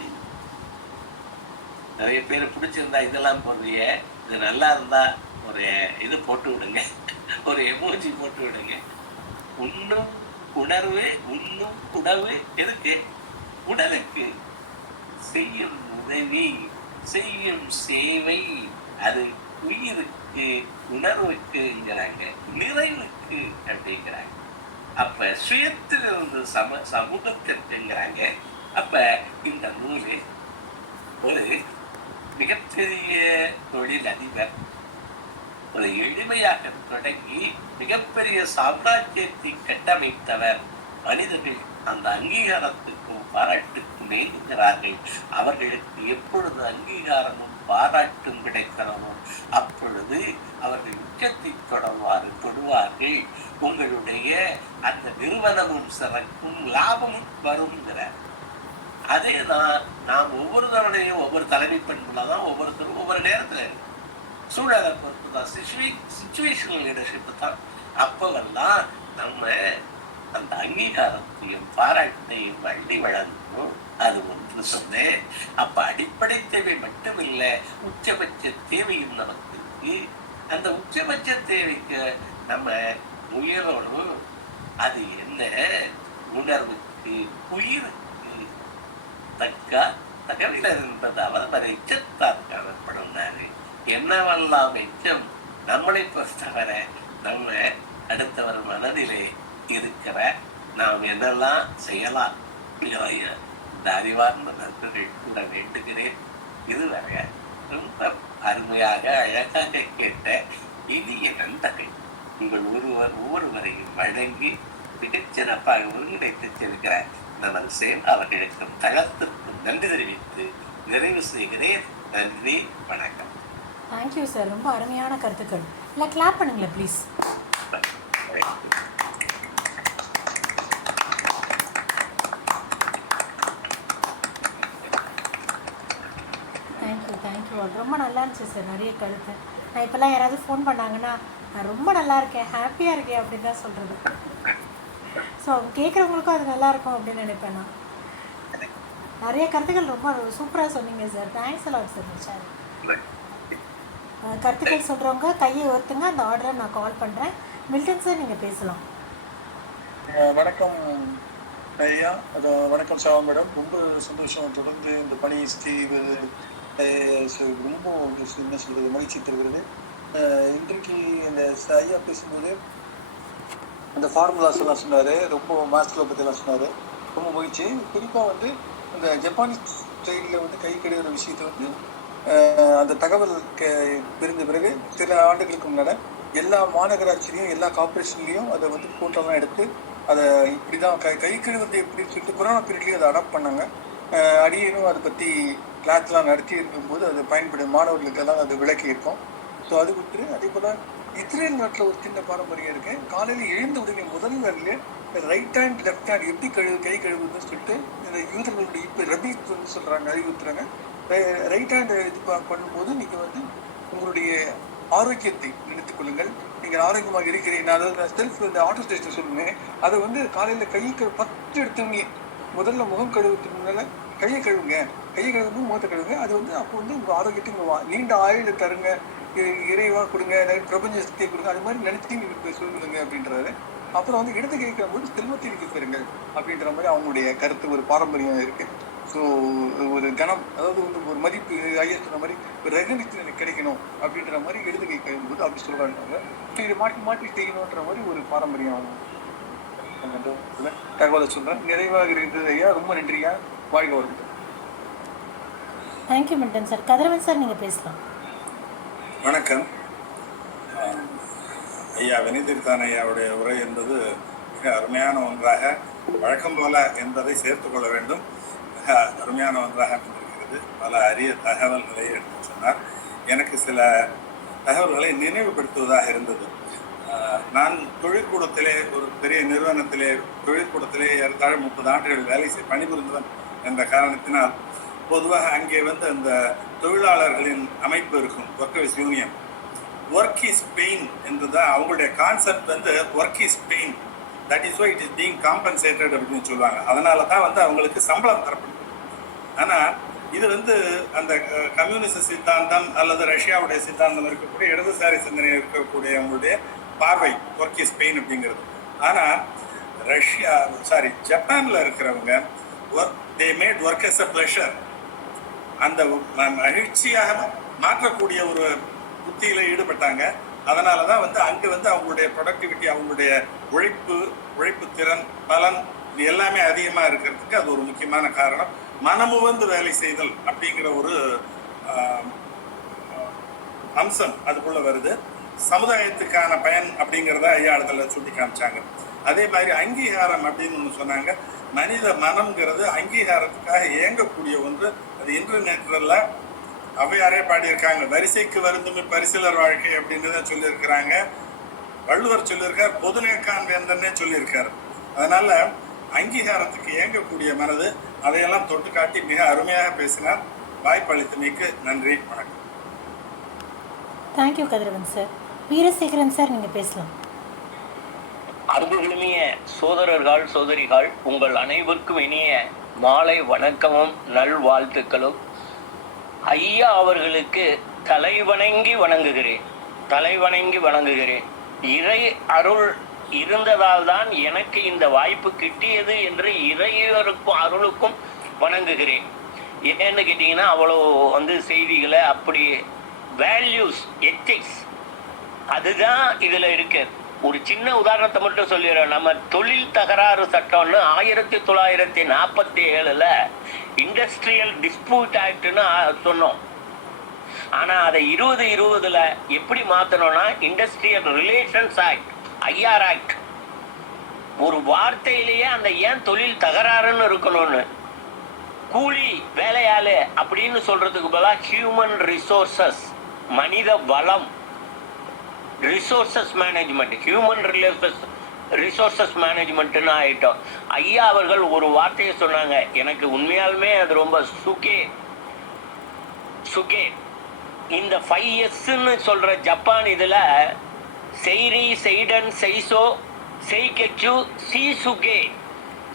நிறைய பேர் பிடிச்சிருந்தா இதெல்லாம் போடுறிய, இது நல்லா இருந்தா ஒரு இது போட்டு விடுங்க, ஒரு எமோஜி போட்டு விடுங்க. உண்ணும் உணர்வு, உண்ணும் உணவு எதுக்கு? உடலுக்கு. செய்யும் உதவி, செய்யும் சேவை, அது உயிருக்கு உணர்வுக்குங்கிறாங்க, நிறைவுக்கு அப்படிங்கிறாங்க. அப்ப சுயத்திலிருந்து சமூகத்திற்குங்கிறாங்க. அப்ப இந்த நூல் ஒரு மிகப்பெரிய தொழில் அதிபர் ஒரு எளிமையாக தொடங்கி மிகப்பெரிய சாம்ராஜ்யத்தை கட்டமைத்தவர். மனிதர்கள் அந்த அங்கீகாரத்துக்கும் பாராட்டுக்கும் ஏங்குகிறார்கள். அவர்களுக்கு எப்பொழுது அங்கீகாரமும் பாராட்டும் கிடைக்கிறதோ அப்பொழுது அவர்கள் உச்சத்தை தொடுவார்கள். உங்களுடைய அந்த நிறுவனமும் சிறக்கும், லாபமும் வருங்கிறார். அதே தான் நாம் ஒவ்வொரு தவணையும் ஒவ்வொரு தலைமை பண்புலதான் ஒவ்வொருத்தரும் ஒவ்வொரு நேரத்தில் சூழலை பொறுத்து தான், சிச்சுவேஷனல் லீடர்ஷிப் தான். அப்பவெல்லாம் நம்ம அந்த அங்கீகாரத்தையும் பாராட்டையும் வள்ளி வழங்கணும். அது ஒன்று சொன்னேன். அப்ப அடிப்படை தேவை மட்டும் இல்லை, உச்சபட்ச தேவையும் நமக்கு இருக்கு. அந்த உச்சபட்ச தேவைக்கு நம்ம முயலோடும். அது என்ன? உணர்வுக்கு, உயிருக்கு தக்க தகவல் இருந்தது அவர் எச்சத்தால் காணப்படும். என்னவெல்லாம் எச்சம் நம்மளை பொறுத்தவரை நம்ம அடுத்தவர் மனதிலே இருக்கிற நாம் என்னெல்லாம் செய்யலாம். இந்த அறிவார்ந்த நண்பர்கள் கூட வேண்டுகிறேன். இதுவரை ரொம்ப அருமையாக அழகாக கேட்ட இனிய நண்பர்கள் உங்கள் ஒவ்வொருவரையும் வழங்கி மிகச்சிறப்பாக ஒருங்கிணைத்து செல்கிறார் நமது சேம் அவர்களுக்கும் தளத்திற்கும் நன்றி தெரிவித்து நிறைவு செய்கிறேன். நன்றி, வணக்கம். தேங்க்யூ சார், ரொம்ப அருமையான கருத்துக்கள். இல்லை கிளாப் பண்ணுங்களேன் ப்ளீஸ். தேங்க்யூ ரொம்ப நல்லா இருந்துச்சு சார். நிறைய கருத்து. நான் இப்போல்லாம் யாராவது ஃபோன் பண்ணாங்கன்னா நான் ரொம்ப நல்லா இருக்கேன், ஹாப்பியாக இருக்கேன் அப்படின்னு தான் சொல்கிறது. ஸோ அவங்க கேட்குறவங்களுக்கும் அது நல்லாயிருக்கும் அப்படின்னு நினைப்பேன் நான். நிறைய கருத்துக்கள் ரொம்ப சூப்பராக சொன்னீங்க sir. Thanks a lot sir. Sir கருத்துக்கள் சொல்கிறவங்க கையை ஒருத்துங்க, அந்த ஆர்டரை நான் கால் பண்ணுறேன். மில்டன் சார் நீங்கள் பேசலாம். வணக்கம் ஐயா. வணக்கம் சாவா மேடம். ரொம்ப சந்தோஷம். தொடர்ந்து இந்த பணி செய்வது ரொம்ப என்ன சொல்கிறது, மகிழ்ச்சி தருகிறது. இன்றைக்கு இந்த ஐயா பேசும்போது அந்த ஃபார்முலாஸ் எல்லாம் சொன்னார், ரொம்ப மாஸ்டரை பற்றிலாம் சொன்னார். ரொம்ப மகிழ்ச்சி. குறிப்பாக இந்த ஜப்பானீஸ் ஸ்டைலில் கை கழுவுற விஷயத்தை அந்த தகவல் பிரிந்த பிறகு சில ஆண்டுகளுக்கு முன்னாடி எல்லா மாநகராட்சிலையும் எல்லா கார்பரேஷன்லேயும் அதை ஃபோட்டோலாம் எடுத்து அதை இப்படி தான் கை கழுவுறது எப்படின்னு சொல்லிட்டு கொரோனா பீரியட்லேயும் அதை அடாப்ட் பண்ணாங்க. அடியேனும் அதை பற்றி கிளாஸ்லாம் நடத்தி இருக்கும்போது அது பயன்படும் மாணவர்களுக்கெல்லாம் அது விளக்கி இருக்கும். ஸோ அது விட்டு அதே போல் இஸ்ரேல் நாட்டில் ஒரு சின்ன பாரம்பரியம் இருக்கு. காலையில் எழுந்த உடனே முதல் வேலையிலே ரைட் ஹேண்ட் லெஃப்ட் ஹேண்ட் எப்படி கை கழுவுதுன்னு சொல்லிட்டு இந்த யூதர்களுடைய இப்போ ரபீத் சொல்கிறாங்க, அறிவுறுத்துறாங்க. ரைட் ஹேண்ட் இது பண்ணும்போது நீங்கள் உங்களுடைய ஆரோக்கியத்தை நினைத்துக் கொள்ளுங்கள். நீங்கள் ஆரோக்கியமாக இருக்கிறீங்க. நான் அதாவது செல்ஃப் இந்த ஆட்டோ ஸ்டேஷன் சொல்லுவேன். அதை காலையில் கை ஃபஸ்ட்டு எடுத்தவங்க முதல்ல முகம் கழுவுறதுக்கு முன்னால் கையை கழுவுங்க. கையை கழுவும்போது முகத்தை கழுவுங்க. அது அப்போ உங்கள் ஆரோக்கியத்தை நீண்ட ஆயுளை தருங்க, இறைவாக கொடுங்க, பிரபஞ்ச சக்தியை கொடுங்க. அது மாதிரி நினைச்சு நீங்கள் சொல்லுங்க அப்படின்றாரு. அப்புறம் இடது கேட்கிற போது செல்வத்தை பெறுங்கள் அப்படின்ற மாதிரி அவங்களுடைய கருத்து, ஒரு பாரம்பரியம் இருக்கு. ஸோ ஒரு கணம், அதாவது ஒரு மதிப்பு, ஐயா சொன்ன மாதிரி ஒரு ரெகனிஷன் எனக்கு கிடைக்கணும் அப்படின்ற மாதிரி இடது கை கழுவும்போது அப்படி சொல்றாங்க. ஸோ இதை மாற்றி மாற்றி செய்யணுன்ற மாதிரி ஒரு பாரம்பரியம் தகவலை சொல்றேன். நிறைவாக இருக்கிறது ஐயா. ரொம்ப நன்றியா. வாழ்க வருது. Thank you Milton sir. Kathiravan sir நீங்கள் பேசலாம். வணக்கம் ஐயா. வினிதிர்தான் ஐயாவுடைய உரை என்பது மிக அருமையான ஒன்றாக, வழக்கம் போல என்பதை சேர்த்துக் கொள்ள வேண்டும், மிக அருமையான ஒன்றாக இருக்கிறது. பல அரிய தகவல்களை எடுத்து சொன்னார். எனக்கு சில தகவல்களை நினைவுபடுத்துவதாக இருந்தது. நான் தொழிற்கூடத்திலே ஒரு பெரிய நிறுவனத்திலே தொழிற்கூடத்திலே ஏறத்தாழ 30 ஆண்டுகள் பணிபுரிந்தவன் என்ற காரணத்தினால் பொதுவாக அங்கே வந்து அந்த தொழிலாளர்களின் அமைப்பு இருக்கும், workers union. Work is pain என்றுதான் அவங்களுடைய கான்செப்ட் வந்து work is pain, that is why it is being compensated அப்படின்னு சொல்லுவாங்க. அதனால தான் வந்து அவங்களுக்கு சம்பளம் தரப்படும். ஆனால் இது வந்து அந்த கம்யூனிச சித்தாந்தம் அல்லது ரஷ்யாவுடைய சித்தாந்தம் இருக்கக்கூடிய இடதுசாரி சிந்தனை இருக்கக்கூடிய அவங்களுடைய பார்வை ஒர்க் இஸ் பெயின் அப்படிங்கிறது. ஆனால் ஜப்பானில் இருக்கிறவங்க they made work as a pleasure, அந்த மகிழ்ச்சியாக மாற்றக்கூடிய ஒரு புத்தியில் ஈடுபட்டாங்க. அதனால தான் வந்து அங்கே வந்து அவங்களுடைய ப்ரொடக்டிவிட்டி, அவங்களுடைய உழைப்பு திறன், பலன் இது எல்லாமே அதிகமாக இருக்கிறதுக்கு அது ஒரு முக்கியமான காரணம். மனமுவந்து வேலை செய்தல் அப்படிங்கிற ஒரு அம்சம் அதுக்குள்ள வருது. சமுதாயத்துக்கான பயன் அப்படிங்கிறத ஐயா இடத்துல சுட்டி காமிச்சாங்க. அதே மாதிரி அங்கீகாரம் அப்படின்னு ஒன்று சொன்னாங்க. மனித மனம்ங்கிறது அங்கீகாரத்துக்காக இயங்கக்கூடிய ஒன்று. அது இன்று நேற்றல்ல, அவையாரே பாடியிருக்காங்க, வரிசைக்கு வருந்தும் பரிசிலர் வாழ்க்கை அப்படின்னு தான் சொல்லியிருக்கிறாங்க. வள்ளுவர் சொல்லியிருக்கார், பொதுநேக்கான் வேந்தன்னே சொல்லியிருக்காரு. அதனால அங்கீகாரத்துக்கு இயங்கக்கூடிய மனது, அதையெல்லாம் தொட்டு காட்டி மிக அருமையாக பேசினார். வாய்ப்பளித்தமைக்கு நன்றி, வணக்கம். தேங்க்யூ கதிரவன் சார். வீரசேகரன் சார், நீங்கள் பேசலாம். அன்புகளுமிய சோதரர்கள் சோதரிகள், உங்கள் அனைவருக்கும் இனிய மாலை வணக்கமும் நல்வாழ்த்துக்களும். ஐயா அவர்களுக்கு தலைவணங்கி வணங்குகிறேன். இறை அருள் இருந்ததால் தான் எனக்கு இந்த வாய்ப்பு கிட்டியது என்று இறைவருக்கும் அருளுக்கும் வணங்குகிறேன். ஏன்னு கேட்டீங்கன்னா, அவ்வளோ வந்து செய்திகளை அப்படி வேல்யூஸ், எத்திக்ஸ் அதுதான் இதுல இருக்கு. ஒரு சின்ன உதாரணத்தை மட்டும் சொல்லிடுறேன். நம்ம தொழில் தகராறு சட்டம்னு 1947 இண்டஸ்ட்ரியல் டிஸ்பியூட் ஆக்ட்னு சொன்னோம். ஆனா அதை 2020 எப்படி மாத்தணும்னா industrial relations act, IR act. ஒரு வார்த்தையிலேயே அந்த ஏன் தொழில் தகராறுன்னு இருக்கணும்னு, கூலி வேலையாளு அப்படின்னு சொல்றதுக்கு பதிலாக ஹியூமன் ரிசோர்சஸ், மனித வளம், ரிசோர்சஸ் மேனேஜ்மெண்ட், ஹியூமன் ரிசோர்சஸ் மேனேஜ்மெண்ட்னு ஆயிட்டோம். ஐயா அவர்கள் ஒரு வார்த்தையை சொன்னாங்க, எனக்கு உண்மையாலுமே அது ரொம்ப சுகே. இந்த 5Sன்னு சொல்ற ஜப்பான் இதுல செய்ரி, செய்டன், செய்சோ, செய்கெச்சு,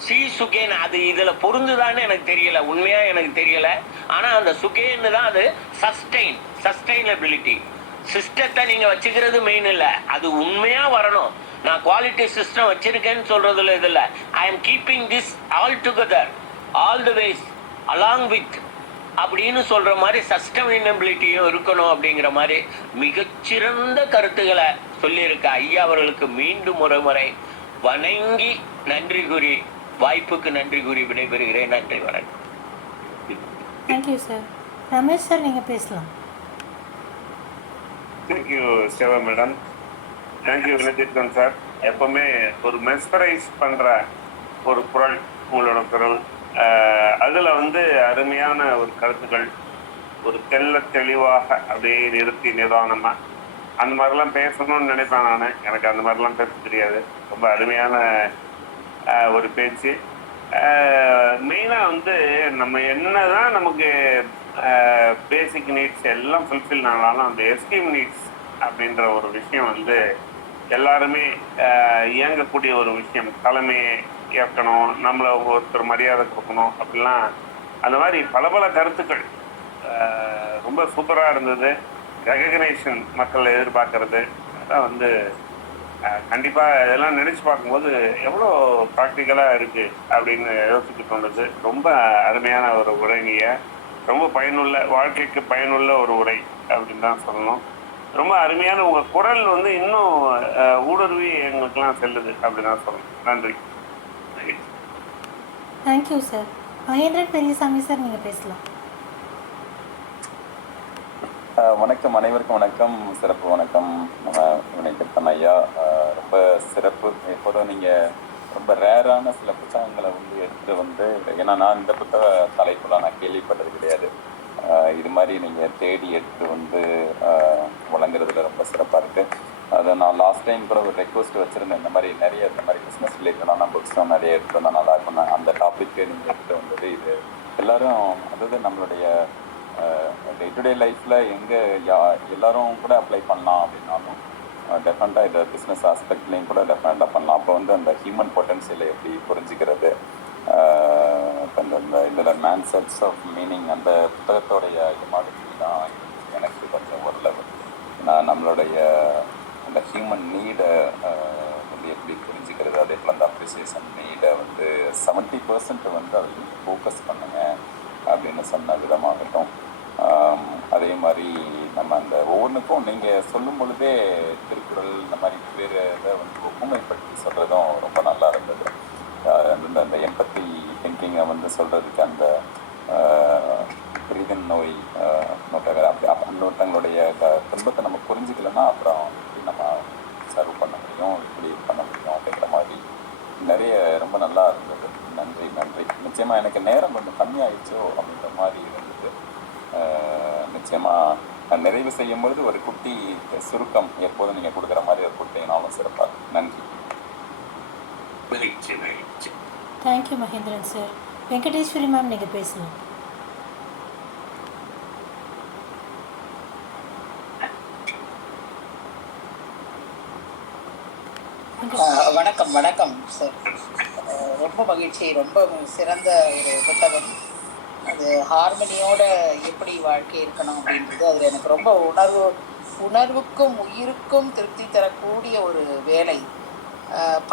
சீசுகேன்னு அது இதுல பொருந்துதான்னு எனக்கு தெரியல, உண்மையா எனக்கு தெரியல. ஆனா அந்த சுகேன்னு தான் அது சஸ்டைனபிலிட்டி. சிஸ்டத்தை நீங்க வச்சுக்கிறது மெயின் இல்லை, அது உண்மையா வரணும். நான் குவாலிட்டி சிஸ்டம் வச்சிருக்கேன்னு சொல்றதுல இதுல I am keeping this all together all the ways along with அப்படின்னு சொல்ற மாதிரி சஸ்டைனபிலிட்டியும் இருக்கணும் அப்படிங்கிற மாதிரி மிகச்சிறந்த கருத்துக்களை சொல்லியிருக்க ஐயா அவர்களுக்கு மீண்டும் ஒரு முறை வணங்கி நன்றி கூறி, வாய்ப்புக்கு நன்றி கூறி விடைபெறுகிறேன். நன்றி, வணக்கம். Thank you sir. ரமேஷ் சார், நீங்கள் பேசலாம். Thank you Siva madam. Thank you Vinothithan sir. எப்பவுமே ஒரு மெஸ்பரைஸ் பண்ணுற ஒரு குரல் உங்களோட குரல். அதில் வந்து அருமையான ஒரு கருத்துக்கள், ஒரு தெளிவாக அப்படியே நிறுத்தி நிதானமாக அந்த மாதிரிலாம் பேசணும்னு நினைப்பேன் நான். எனக்கு அந்த மாதிரிலாம் பேச தெரியாது. ரொம்ப அருமையான ஒரு பேச்சு. மெயினாக வந்து நம்ம என்ன தான் நமக்கு பேசிக் நீட்ஸ் எல்லாம் ஃபுல்ஃபில் ஆனாலும் அந்த எஸ்கீம் நீட்ஸ் அப்படின்ற ஒரு விஷயம் வந்து எல்லாருமே இயங்கக்கூடிய ஒரு விஷயம். தலைமையை ஏற்கணும், நம்மளை ஒருத்தர் மரியாதை கொடுக்கணும் அப்படிலாம், அந்த மாதிரி பல கருத்துக்கள் ரொம்ப சூப்பராக இருந்தது. ரெகக்னைசேஷன் மக்கள் எதிர்பார்க்கறது அதான் வந்து கண்டிப்பாக இதெல்லாம் நினச்சி பார்க்கும்போது எவ்வளோ ப்ராக்டிக்கலாக இருக்குது அப்படின்னு யோசிச்சு தோணுது. ரொம்ப அருமையான ஒரு உரைங்க, ரொம்ப பயனுள்ள, வாழ்க்கைக்கு பயனுள்ள ஒரு உரை அப்படின்னு தான் சொல்லணும். ரொம்ப அருமையான உங்கள் குரல் வந்து இன்னும் ஊடுருவி எங்களுக்கெல்லாம் செல்லுது அப்படின்னு தான் சொல்லணும். நன்றி. Thank you sir. Mahendran Periyasamy sir, நீங்கள் பேசலாம். வணக்கம், அனைவருக்கும் வணக்கம், சிறப்பு வணக்கம். நம்ம வினோதித்தன் ஐயா ரொம்ப சிறப்பு. எப்போதும் நீங்கள் ரொம்ப ரேரான சில புத்தகங்களை வந்து எடுத்துகிட்டு வந்து, ஏன்னா நான் இந்த புத்தக தலைப்புலாம் நான் கேள்விப்பட்டது கிடையாது. இது மாதிரி நீங்கள் தேடி எடுத்துகிட்டு வந்து வழங்க வழங்குறதுல ரொம்ப சிறப்பாக இருக்குது. அதை நான் லாஸ்ட் டைம் கூட ஒரு ரெக்வஸ்ட் வச்சுருந்தேன், இந்த மாதிரி நிறைய இந்த மாதிரி பிஸ்னஸ் ரிலேட்டடான புக்ஸ்லாம் நிறைய எடுத்து வந்தால் நல்லா இருக்கும். அந்த டாப்பிக்கு நீங்கள் எடுத்துகிட்டு வந்தது இது எல்லோரும், அதாவது நம்மளுடைய டே டு டே லைஃப்பில் எங்கே எல்லோரும் கூட அப்ளை பண்ணலாம் அப்படின்னாலும் டெஃபினட்டாக இதை பிஸ்னஸ் ஆஸ்பெக்ட்லேயும் கூட டெஃபினட்டாக பண்ணலாம். அப்போ வந்து அந்த ஹியூமன் பொட்டன்ஷியலை எப்படி புரிஞ்சுக்கிறது, இப்போ இந்த இதில் மேன் செட்ஸ் ஆஃப் மீனிங் அந்த புத்தகத்தோடைய இது மாதிரி தான் எனக்கு கொஞ்சம் ஓரளவு நான் நம்மளுடைய அந்த ஹியூமன் நீடை வந்து எப்படி புரிஞ்சுக்கிறது, அதே போல் அந்த அப்ரிசியேஷன் நீடை வந்து 70% வந்து அதில் ஃபோக்கஸ் பண்ணுங்க அப்படின்னு சொன்ன விதமாகட்டும். அதே மாதிரி நம்ம அந்த ஒவ்வொன்றுக்கும் நீங்கள் சொல்லும் பொழுதே திருக்குறள் இந்த மாதிரி வேறு இதை வந்து ஒப்புமைப்படுத்தி சொல்கிறதும் ரொம்ப நல்லா இருந்தது. அந்த எம்பத்தி திங்கிங்கை வந்து சொல்கிறதுக்கு அந்த பிரீதன் நோய் அப்படி இன்னொருத்தங்களுடைய துன்பத்தை நம்ம புரிஞ்சுக்கலன்னா அப்புறம் எப்படி நம்ம சர்வ் பண்ண முடியும், இப்படி பண்ண முடியும் அப்படிங்கிற மாதிரி நிறைய ரொம்ப நல்லா இருந்தது. நன்றி நன்றி. நிச்சயமாக எனக்கு நேரம் கொஞ்சம் கம்மியாயிடுச்சோ அப்படின்ற மாதிரி இருந்தது. நிச்சயமாக நிறைவு செய்யும் பொழுது ஒரு குட்டி சுருக்கம் எப்போதும் நீங்கள் கொடுக்குற மாதிரி ஒரு கொடுத்தீங்கனாலும் சிறப்பாக. நன்றி. Thank you Mahendran sir. Venkateswari ma'am நீங்கள் பேசலாம். வணக்கம் வணக்கம் சார். ரொம்ப மகிழ்ச்சி. ரொம்ப சிறந்த ஒரு புத்தகம். அது ஹார்மனியோட எப்படி வாழ்க்கை இருக்கணும் அப்படின்றது அதில் எனக்கு ரொம்ப உணர்வுக்கும் உயிருக்கும் திருப்தி தரக்கூடிய ஒரு வேலை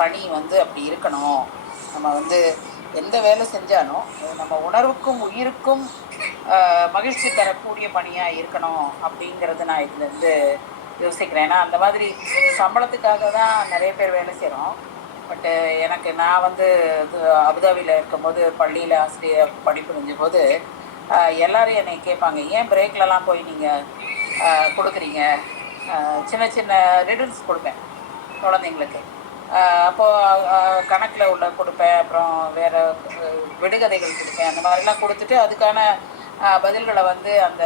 பணி வந்து அப்படி இருக்கணும். நம்ம வந்து எந்த வேலை செஞ்சாலும் நம்ம உணர்வுக்கும் உயிருக்கும் மகிழ்ச்சி தரக்கூடிய பணியாக இருக்கணும் அப்படிங்கிறது நான் இதுலேருந்து யோசிக்கிறேன். ஏன்னா அந்த மாதிரி சம்பளத்துக்காக தான் நிறைய பேர் வேலை செய்கிறோம். பட்டு நான் வந்து அபுதாபியில் இருக்கும்போது பள்ளியில் ஆசிரியர் படிப்பு செஞ்சபோது எல்லோரும் என்னை கேட்பாங்க, ஏன் பிரேக்லலாம் போய் நீங்கள் கொடுக்குறீங்க? சின்ன சின்ன ரிடில்ஸ் கொடுப்பேன் குழந்தைங்களுக்கு. அப்போது கணக்கில் உள்ள கொடுப்பேன், அப்புறம் வேறு விடுகதைகள் கொடுப்பேன். அந்த மாதிரிலாம் கொடுத்துட்டு அதுக்கான பதில்களை வந்து அந்த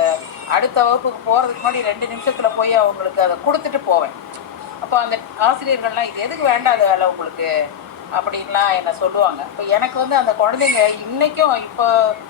அடுத்த வகுப்புக்கு போகிறதுக்கு முன்னாடி 2 நிமிஷத்தில் போய் அவங்களுக்கு அதை கொடுத்துட்டு போவேன். அப்போ அந்த ஆசிரியர்கள்லாம் இது எதுக்கு வேண்டாத வேலை உங்களுக்கு அப்படின்லாம் என்னை சொல்லுவாங்க. இப்போ எனக்கு வந்து அந்த குழந்தைங்க இன்றைக்கும் இப்போ